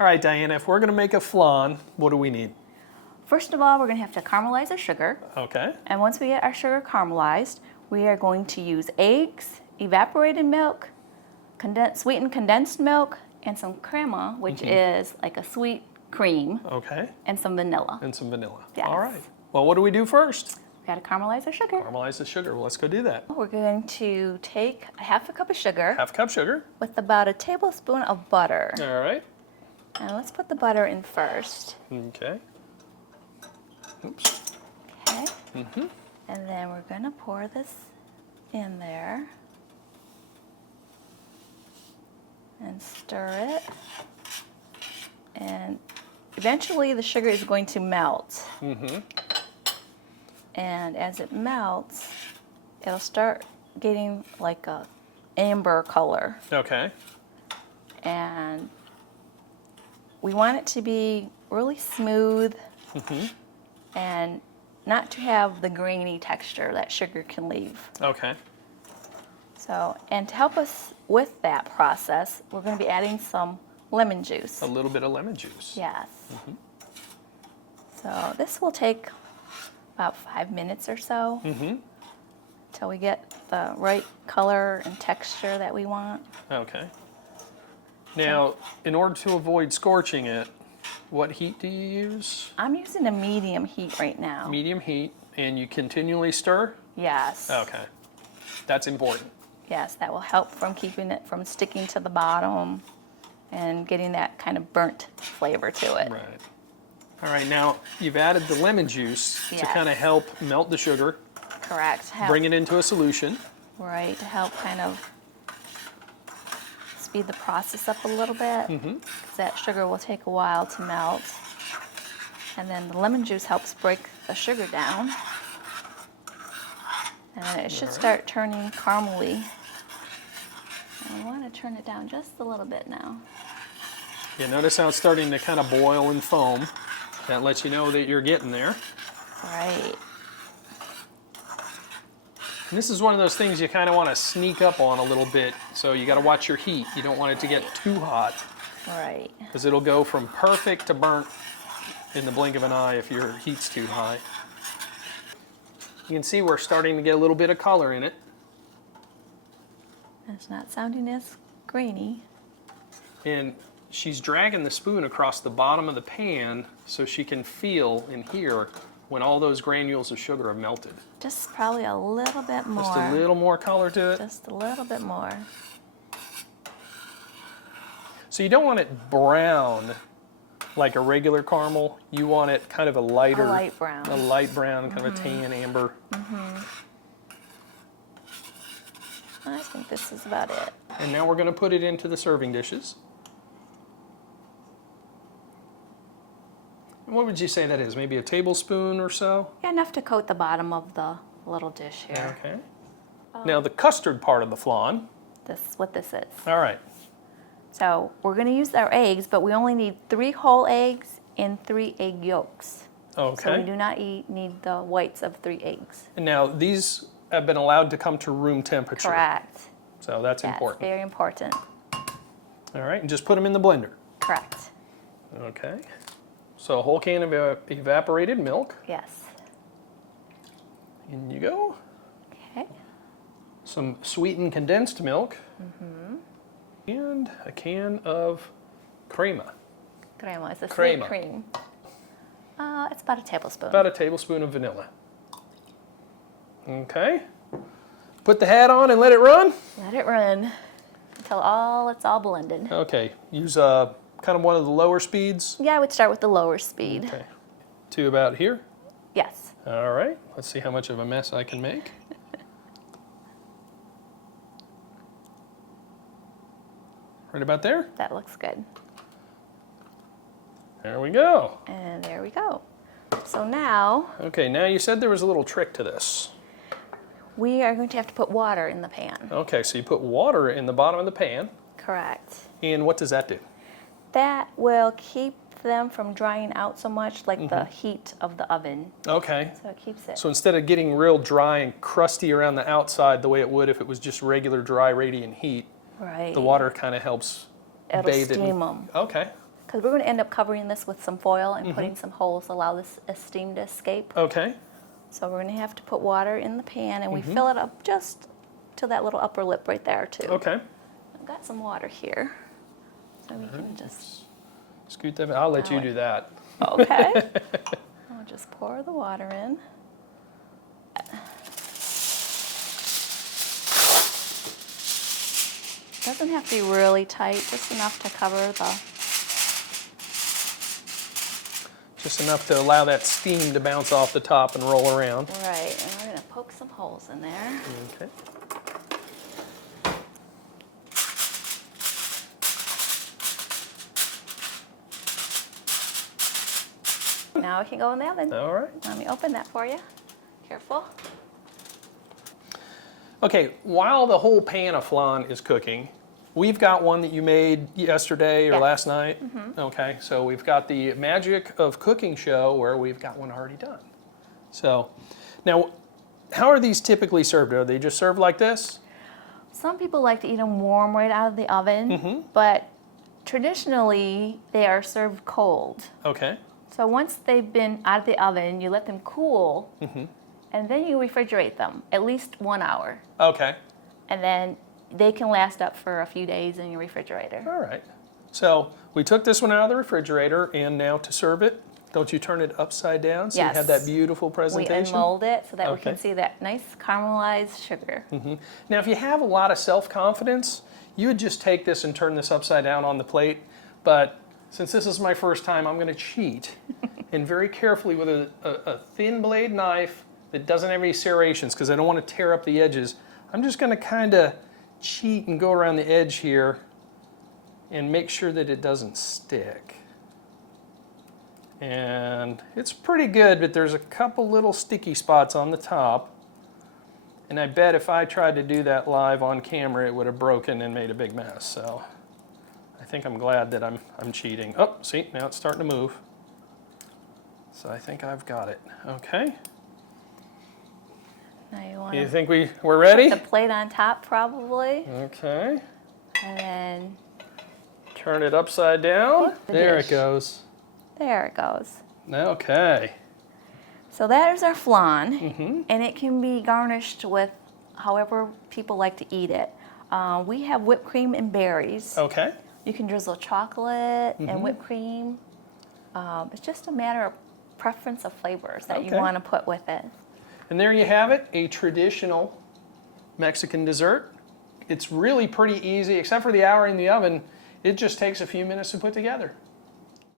All right, Diana, if we're going to make a flan, what do we need? First of all, we're going to have to caramelize our sugar. Okay. And once we get our sugar caramelized, we are going to use eggs, evaporated milk, sweetened condensed milk, and some crema, which is like a sweet cream. Okay. And some vanilla. And some vanilla. Yes. All right. Well, what do we do first? We got to caramelize our sugar. Caramelize the sugar. Well, let's go do that. We're going to take a half a cup of sugar Half a cup sugar. with about a tablespoon of butter. All right. And let's put the butter in first. Okay. Oops. Okay. And then we're going to pour this in there and stir it. And eventually the sugar is going to melt. And as it melts, it'll start getting like a amber color. Okay. And we want it to be really smooth and not to have the grainy texture that sugar can leave. Okay. So, and to help us with that process, we're going to be adding some lemon juice. A little bit of lemon juice. Yes. So this will take about 5 minutes or so until we get the right color and texture that we want. Okay. Now, in order to avoid scorching it, what heat do you use? I'm using a medium heat right now. Medium heat, and you continually stir? Yes. Okay. That's important. Yes, that will help from keeping it from sticking to the bottom and getting that kind of burnt flavor to it. Right. All right, now you've added the lemon juice to Yes. kind of help melt the sugar, Correct. bring it into a solution. Right, to help kind of speed the process up a little bit. Because that sugar will take a while to melt. And then the lemon juice helps break the sugar down. And it should start turning caramely. And I want to turn it down just a little bit now. You notice how it's starting to kind of boil and foam. That lets you know that you're getting there. Right. And this is one of those things you kind of want to sneak up on a little bit, so you got to watch your heat. You don't want it to get too hot, Right. because it'll go from perfect to burnt in the blink of an eye if your heat's too high. You can see we're starting to get a little bit of color in it. It's not sounding as grainy. And she's dragging the spoon across the bottom of the pan so she can feel and hear when all those granules of sugar are melted. Just probably a little bit more. Just a little more color to it. Just a little bit more. So you don't want it brown like a regular caramel. You want it kind of a lighter, A light brown. a light brown, kind of a tan amber. I think this is about it. And now we're going to put it into the serving dishes. What would you say that is? Maybe a tablespoon or so? Yeah, enough to coat the bottom of the little dish here. Okay. Now the custard part of the flan. This is what this is. All right. So we're going to use our eggs, but we only need 3 whole eggs and 3 egg yolks. Okay. So we do not need the whites of 3 eggs. And now these have been allowed to come to room temperature. Correct. So that's Yes, important. very important. All right, and just put them in the blender. Correct. Okay. So a whole can of evaporated milk. Yes. In you go. Okay. Some sweetened condensed milk. And a can of crema. Crema is a Crema. sweet cream. It's about a tablespoon. About a tablespoon of vanilla. Okay. Put the hat on and let it run. Let it run until it's all blended. Okay. Use kind of one of the lower speeds. Yeah, I would start with the lower speed. Okay. To about here. Yes. All right. Let's see how much of a mess I can make. Right about there. That looks good. There we go. And there we go. So now Okay, now you said there was a little trick to this. we are going to have to put water in the pan. Okay, so you put water in the bottom of the pan, Correct. and what does that do? That will keep them from drying out so much, like the heat of the oven. Okay, So it keeps it. so instead of getting real dry and crusty around the outside the way it would if it was just regular dry radiant heat, Right. the water kind of helps It'll bathe it. steam them. Okay, because we're going to end up covering this with some foil and putting some holes to allow this steam to escape. Okay. So we're going to have to put water in the pan, and we fill it up just to that little upper lip right there too. Okay. I've got some water here, so we can just. Scoot that. I'll let you do that. Okay. I'll just pour the water in. Doesn't have to be really tight, just enough to cover the. Just enough to allow that steam to bounce off the top and roll around. Right, and we're going to poke some holes in there. Okay. Now it can go in the oven. All right. Let me open that for you. Careful. Okay, while the whole pan of flan is cooking, we've got one that you made yesterday or last night. Okay, so we've got the Magic of Cooking show where we've got one already done. So, now, how are these typically served? Are they just served like this? Some people like to eat them warm right out of the oven, but traditionally they are served cold. Okay. So once they've been out of the oven, you let them cool, and then you refrigerate them at least 1 hour. Okay. And then they can last up for a few days in your refrigerator. All right. So we took this one out of the refrigerator, and now to serve it, don't you turn it upside down so you have that beautiful We presentation? unmold it so that we Okay. can see that nice caramelized sugar. Now, if you have a lot of self-confidence, you would just take this and turn this upside down on the plate. But since this is my first time, I'm going to cheat and very carefully with a thin blade knife that doesn't have any serrations because I don't want to tear up the edges. I'm just going to kind of cheat and go around the edge here and make sure that it doesn't stick. And it's pretty good, but there's a couple little sticky spots on the top. And I bet if I tried to do that live on camera, it would have broken and made a big mess. So I think I'm glad that I'm cheating. Oh, see, now it's starting to move. So I think I've got it. Okay. Now you want You to think we're ready? put the plate on top probably, Okay. and then Turn it upside down. Flip the There dish. it goes. there it goes. Okay. So that is our flan, and it can be garnished with however people like to eat it. We have whipped cream and berries. Okay. You can drizzle chocolate and whipped cream. It's just a matter of preference of flavors that you Okay. want to put with it. And there you have it, a traditional Mexican dessert. It's really pretty easy, except for the hour in the oven. It just takes a few minutes to put together.